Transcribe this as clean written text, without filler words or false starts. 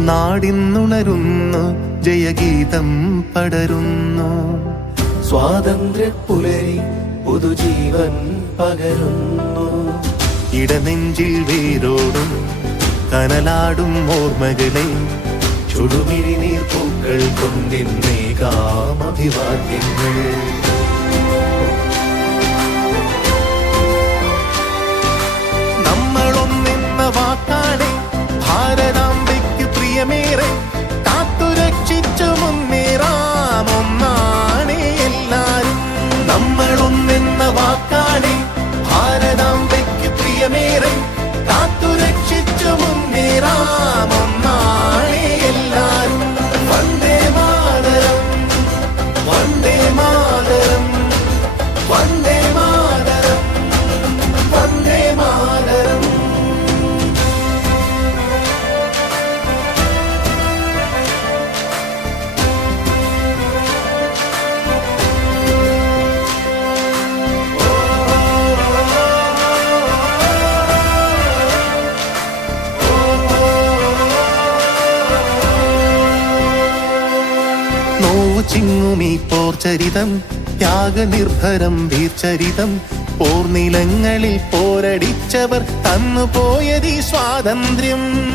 നാടിന്നുണരുന്നു, ജയഗീതം പടരുന്നു. സ്വാതന്ത്ര്യ പുലരി പുതുജീവൻ പകരുന്നു. ഇടനെഞ്ചിൽ വേരോടും കനലാടും ഓർമ്മകളെ ചുടുമിഴിനീർ പൂക്കൾ കൊണ്ടിന്നേകാം അഭിവാദ്യങ്ങൾ. നമ്മളൊന്നെന്ന വാക്കാണ് ഭാരതാംബയ്ക്ക് പ്രിയമേറെ, കാത്തുരക്ഷിച്ചു മുന്നേറാം ഒന്നാണ് എല്ലാരും. നമ്മളൊന്നെന്ന വാക്കാണ് ഭാരതാംബയ്ക്ക് പ്രിയമേറെ, കാത്തുരക്ഷിച്ചു മുന്നേറാം ഒന്നാണ് എല്ലാരും. വന്ദേ മാതരം, വന്ദേ മാതരം, വന്ദേ മാതരം, വന്ദേ മാതരം. നോവു ചിങ്ങുമീ പോർചരിതം, ത്യാഗനിർഭരം വീർചരിതം. പോർനിലങ്ങളിൽ പോരടിച്ചവർ തന്നുപോയതീ സ്വാതന്ത്ര്യം.